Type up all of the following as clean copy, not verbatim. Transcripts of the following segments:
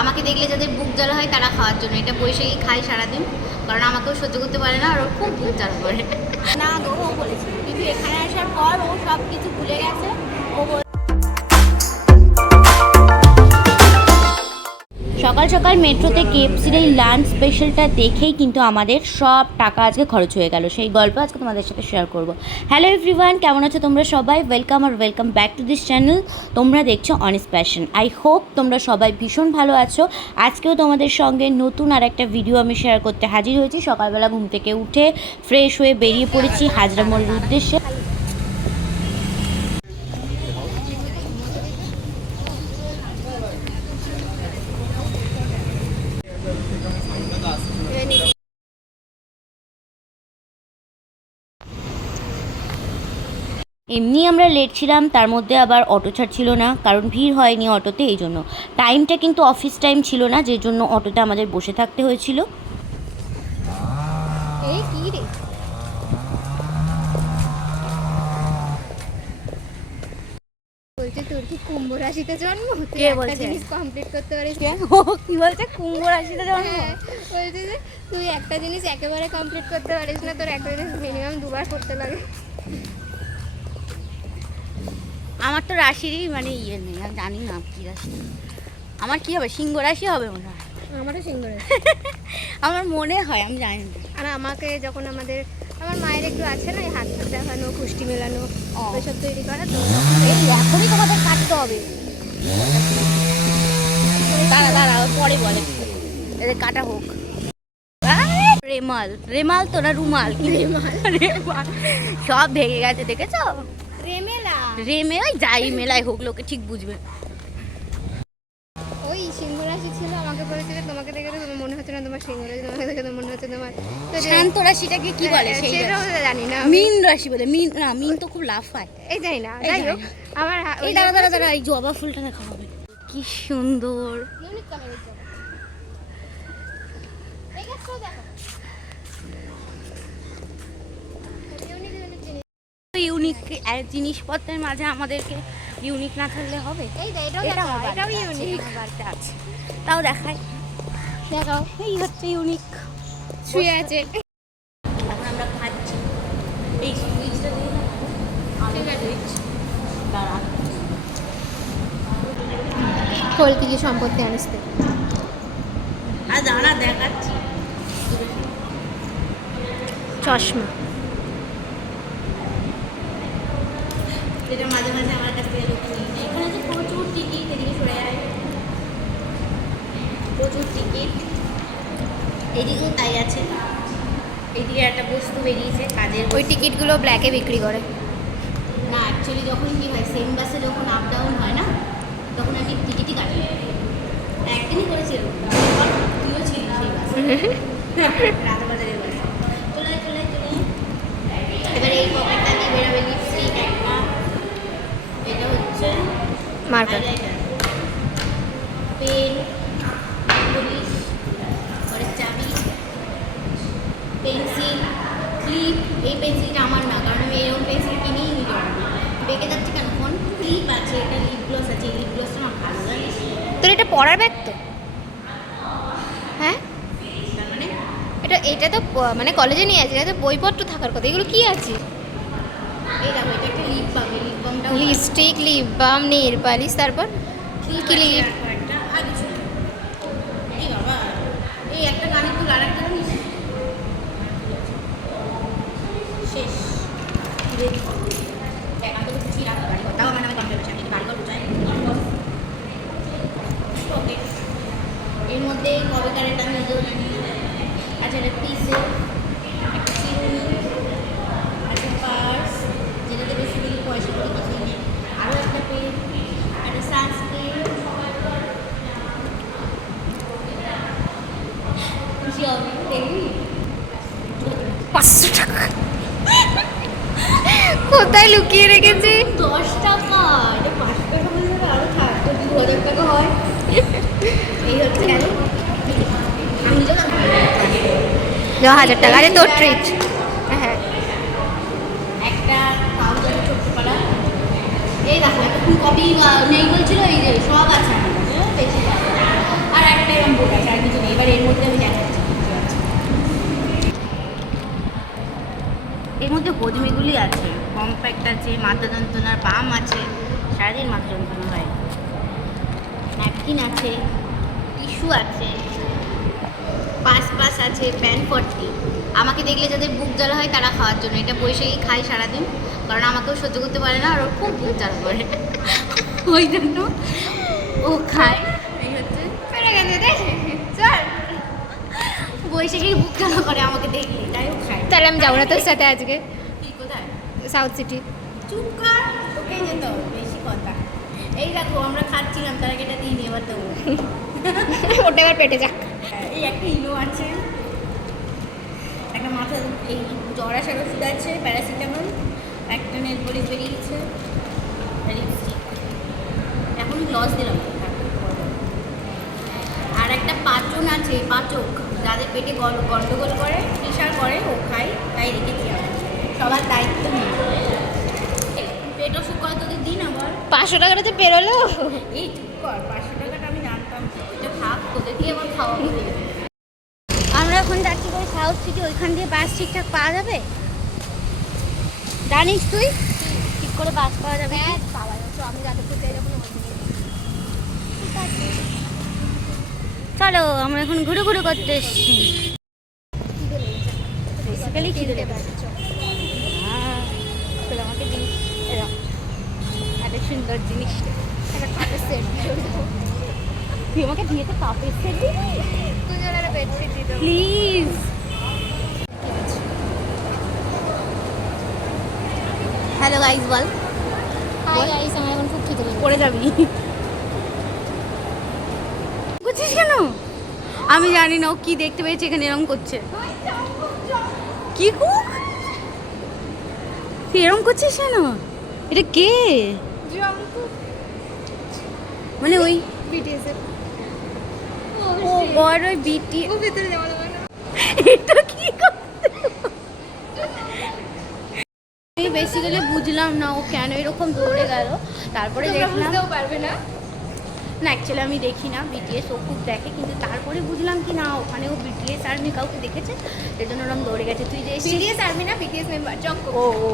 আমাকে দেখলে যাদের বুক জ্বালা হয় তারা খাওয়ার জন্য এটা বৈশাখী খাই সারাদিন, কারণ আমাকেও সহ্য করতে পারে না আর ওর খুব বুক জ্বালা করে। না ও বলেছে, কিন্তু এখানে আসার পর ও সব কিছু ভুলে গেছে। ও সকাল সকাল মেট্রোতে কেএফসির এই লাঞ্চ স্পেশালটা দেখেই কিন্তু আমাদের সব টাকা আজকে খরচ হয়ে গেল। সেই গল্প আজকে তোমাদের সাথে শেয়ার করব। হ্যালো এভরিওয়ান, কেমন আছো তোমরা সবাই? Welcome back to this channel. তোমরা দেখছো অনেস্ট প্যাশন। আই হোপ তোমরা সবাই ভীষণ ভালো আছো। আজকেও তোমাদের সঙ্গে নতুন আর একটা ভিডিও আমি শেয়ার করতে হাজির হয়েছি। সকালবেলা ঘুম থেকে উঠে ফ্রেশ হয়ে বেরিয়ে পড়েছি হাজরা মোড়ের উদ্দেশ্যে। এমনি আমরা লেট ছিলাম, তার মধ্যে আবার অটো ছাড়ছিল না, কারণ ভিড় হয়নি অটোতে, এই জন্য। টাইমটা কিন্তু অফিস টাইম ছিল না, যে জন্য অটোতে আমাদের বসে থাকতে হয়েছিল। এই কি রে, বলছে তোর কি কুম্ভ রাশিতে জন্ম, তুই একটা জিনিস কমপ্লিট করতে পারিস। ও কি বলছে, কুম্ভ রাশিতে জন্ম? বলছে যে তুই একটা জিনিস একেবারে কমপ্লিট করতে পারিস না, তোর একটা জিনিস মিনিমাম দুবার করতে লাগে। আমার তো রাশিরই মানে ইয়ে নেই, আমি জানি না কী রাশি। আমার কী হবে, সিংহ রাশি হবে মনে হয়। আমারও সিংহ রাশি। আমার মনে হয়, আমি জানি না। আর আমাকে যখন আমার মায়ের একটু আছে না, হাত হাত দেখানো, কুষ্টি মেলানো, ওইসব তৈরি করা, তো এখনই তোমাদের কাটতে হবে। দাঁড়া পরে বলে, এদের কাটা হোক। রেমাল তো না রুমাল, কি রেমাল সব ভেঙে গেছে, দেখেছো? রেমে ওই যাই মেলায় হোক, লোকে ঠিক বুঝবে। ওই সিংহ রাশি ছিল, আমাকে বলেছিল তোমাকে দেখে তো তোমার মনে হচ্ছে না তোমার সিংহ রাশি, তোমাকে দেখে তো মনে হচ্ছে তোমার শান্ত রাশিটাকে কি বলে সেটাও জানি না। মীন রাশি বলে। মীন না, মীন তো খুব লাভ হয়, এই জানি না। যাই হোক, আমার এই দাঁড়া এই জবা ফুলটা দেখা হবে, কি সুন্দর। ইউনিক জিনিসপত্রের মাঝে আমাদেরকে ইউনিক না থাকলে হবে? এটাও ইউনিক আছে, তাও দেখাই, দেখাও। এই হচ্ছে ইউনিক, শুয়ে আছে। এখন আমরা খাচ্ছি এই সুইচটা দিয়ে দাঁড়া খোল কি সম্পত্তি আনিস আর দাঁড়া দেখাচ্ছি। চশমা, যেটা মাঝে মাঝে আমার কাছ থেকে লোক নিয়ে যায়। এখানে তো প্রচুর টিকিট, এদিকে সরে যায়, প্রচুর টিকিট। এদিকেও তাই আছে, এদিকে একটা বস্তু বেরিয়েছে কাজের, ওই টিকিটগুলো ব্ল্যাকে বিক্রি করে না। অ্যাকচুয়ালি যখন কী হয়, সেম বাসে যখন আপ ডাউন হয় না, তখন আমি টিকিটই কাটি। একদিনই করেছিল, তুইও ছিলি সেই বাসে, রাজাবাজারের বাসে। চলে এবার এই পকেটটা দিয়ে বেরোবে লিপস্টিক একটা, এটা হচ্ছে মার্কার, পেন, পুলিশ, পরে চাবি, পেন্সিল, ক্লিপ। এই পেন্সিলটা আমার না, কারণ আমি এরকম পেন্সিল কিনেই নিল। বেঁকে যাচ্ছে কেন? ফোন ক্লিপ আছে, এটা লিপ গ্লস আছে, লিপ গ্লসটা আমার ভালো লাগে। তোর এটা পড়ার ব্যাগ তো? হ্যাঁ, মানে এটা তো মানে কলেজে নিয়ে আছে, এটা তো বইপত্র থাকার কথা। এগুলো কি আছে? এই দেখো, এটা একটা লিপ বাম, এই লিপ বামটা lipstick, lip balm, nail polish, তারপর ক্লিপ একটা আর কিছু। এই বাবা, এই একটা কানের দুল আর একটা জানিস শেষ। এত কিছু রাখতে পারি, তাও মানে আমি কমপ্লিট করছি, আমি বাড়ি করতে চাই। ওকে, এর মধ্যে কবেকার এটা আমি নিজেও জানি। আচ্ছা, একটা পিসে, একটা চিরুনি, একটা পার্স, যেটাতে বেশি বেশি পয়সা করে কিছুই নেই, আরও একটা পেন, একটা সানস্ক্রিন, খুশি হবে দেখবি। 500 টাকা কোথায় লুকিয়ে রেখেছি? 10 টাকা, 500 টাকা বললে আরও থাক, তো 2000 টাকা হয়। এই হচ্ছে কেন আমি নিজেও 1000 টাকা। আরে তোর ট্রিট। হ্যাঁ, একটা পাউডার ছোট্ট পাড়া, এই দেখো একটা কপি নেই বলছিল, এই যে সব আছে আমার কাছে, বেশি আর বদমিগুলি আছে, কম্প্যাক্ট আছে, মাথা যন্ত্রণার বাম আছে, সারাদিন মাথা যন্ত্রণা হয়, ন্যাপকিন আছে, টিস্যু আছে, পাস আছে, প্যান ফর্টি। আমাকে দেখলে যাদের বুক জ্বালা হয় তারা খাওয়ার জন্য, এটা বৈশাখী খায় সারাদিন, কারণ আমাকেও সহ্য করতে পারে না আর ওর খুব বুক জ্বালা করে, ওই জন্য ও খায়। এই হচ্ছে বৈশাখীর বুক জ্বালা করে আমাকে দেখলে, তাই ও খায়। তাহলে আমি যাবো না তোর সাথে আজকে। কি কোথায়? South city. চুপ কর, তোকে যেতে হবে, বেশি কথা। এই দেখো আমরা খাচ্ছিলাম, তার আগে এটা দিয়ে নিয়ে এবার দেবো। ওটা এবার পেটে যাক। এই একটা ইনো আছে, একটা মাথা, এই জ্বর আসার ওষুধ আছে, প্যারাসিটামল, একটা নেল পলিশ বেরিয়েছে, লিপস্টিক, এখন গ্লস দিলাম। আর একটা পাচন আছে, পাচক, যাদের পেটে গন্ডগোল করে, প্রেশার করে, ও খাই, তাই রেখেছি আমি, সবার দায়িত্ব নিই। পেট অসুখ করে তোদের দিন আবার 500 টাকাটা তো পেরোলো। এই চুপ কর, 500 টাকাটা আমি জানতাম, এটা থাক, তোদের দিয়ে আবার খাওয়াবো। আমরা এখন যাচ্ছি করে সাউথ সিটি, ওইখান দিয়ে বাস ঠিকঠাক পাওয়া যাবে? জানিস তুই ঠিক করে বাস পাওয়া যাবে? হ্যাঁ পাওয়া যাচ্ছে, আমি যাদবপুর যাই যখন ঠিক আছে। চলো আমরা এখন ঘুরে ঘুরে করতে এসছি। বেসিক্যালি খিদে লেগেছে। আমাকে দিস এত সুন্দর জিনিসটা, একটা কাপের সেট তুই আমাকে দিয়েতে কাপের সেট দিবি? তুই যেন একটা বেডশিট দিতে please. Hello guys, ball. Hi guys, আমার এখন খুব খিদে লেগেছে। পড়ে যাবি। করছিস কেন? আমি জানি না ও কি দেখতে পেয়েছে এখানে এরকম করছে। কি কুক? তুই এরকম করছিস কেন? এটা কে? মানে ওই বিটিএস এর ও গড, ওই বিটি। ও ভিতরে যাওয়া যাবে না। এটা কি করছে? আমি বেসিক্যালি বুঝলাম না ও কেন এরকম দৌড়ে গেল, তারপরে তোমরা দেখলাম বুঝতেও পারবে না। না, অ্যাকচুয়ালি আমি দেখি না বিটিএস, ও খুব দেখে, কিন্তু তারপরে বুঝলাম কি না ওখানে ও বিটিএস আর্মি কাউকে দেখেছে, সেই জন্য ওরকম দৌড়ে গেছে। তুই যে বিটিএস আর্মি না, বিটিএস মেম্বার জঙ্ক। ও ও,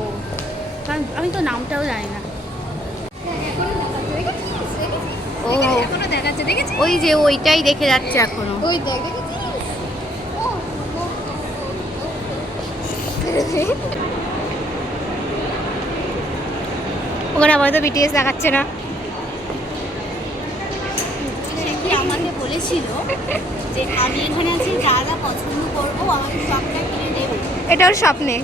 কারণ আমি তো নামটাও জানি না। ও এখনো দেখাচ্ছে, দেখেছিস? ওই যে ওইটাই দেখে যাচ্ছে এখনো। ওই দেখ, দেখেছিস? ওখানে আপাতত বিটিএস দেখাচ্ছে না। সে কি আমাকে বলেছিল যে আমি এখানে আছি, যা যা পছন্দ করবো আমাকে সবটা কিনে দেবে। এটা ওর স্বপ্নে।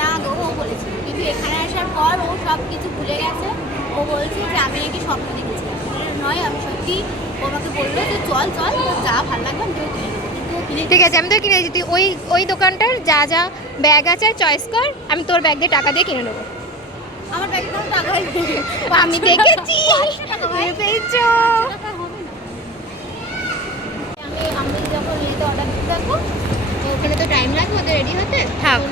না গো, ও বলেছিল, কিন্তু এখানে আসার পর ও সব কিছু ভুলে গেছে। ও বলছে যে আমি নাকি স্বপ্ন দেখেছিলাম, নয় আমি সত্যি। ও আমাকে বললো যে চল চল, তোর যা ভালো লাগবে আমি তোকে কিনে দেবো, কিন্তু ও কিনে ঠিক আছে, আমি তো কিনে দিচ্ছি। তুই ওই ওই দোকানটার যা যা ব্যাগ আছে চয়েস কর, আমি তোর ব্যাগ দিয়ে টাকা দিয়ে কিনে নেবো। আমার ব্যাগে কোনো টাকা আমি দেখেছি। টাকা ভাই পেয়েছো? টাকা হবে না। আমি যখন এতে অর্ডার দিতে থাকবো, তো ওখানে তো টাইম লাগবে ওদের রেডি হতে। থাক।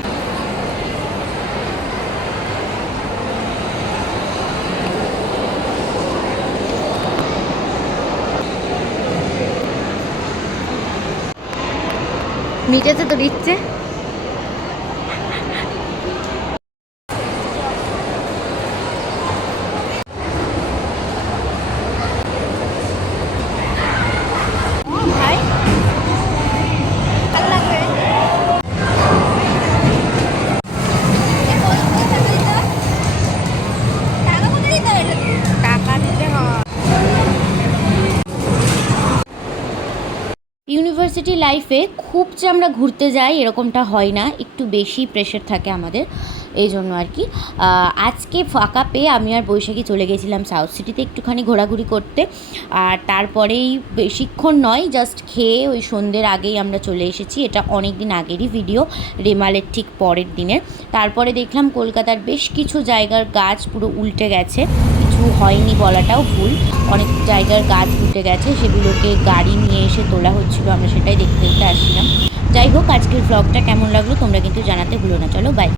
মিটেছে তো দিচ্ছে। ভাই ভালো লাগবে। টাকা কত দিতে হবে? টাকা দিতে হয়। ইউনিভার্সিটি লাইফে খুব যে আমরা ঘুরতে যাই এরকমটা হয় না, একটু বেশি প্রেশার থাকে আমাদের, এই জন্য আর কি। আজকে ফাঁকা পেয়ে আমি আর বৈশাখী চলে গেছিলাম সাউথ সিটিতে একটুখানি ঘোরাঘুরি করতে, আর তারপরেই বেশিক্ষণ নয়, জাস্ট খেয়ে ওই সন্ধ্যের আগেই আমরা চলে এসেছি। এটা অনেক দিন আগেরই ভিডিও, রেমালের ঠিক পরের দিনের। তারপরে দেখলাম কলকাতার বেশ কিছু জায়গার গাছ পুরো উল্টে গেছে, কিছু হয়নি বলাটাও ভুল, অনেক জায়গার গাছ উল্টে গেছে, সেগুলোকে গাড়ি নিয়ে এসে তোলা হচ্ছিলো, আমরা সেটাই দেখতে দেখতে আসছিলাম। যাই হোক, আজকের ব্লগটা কেমন লাগলো তোমরা কিন্তু জানাতে ভুলো না। চলো বাই।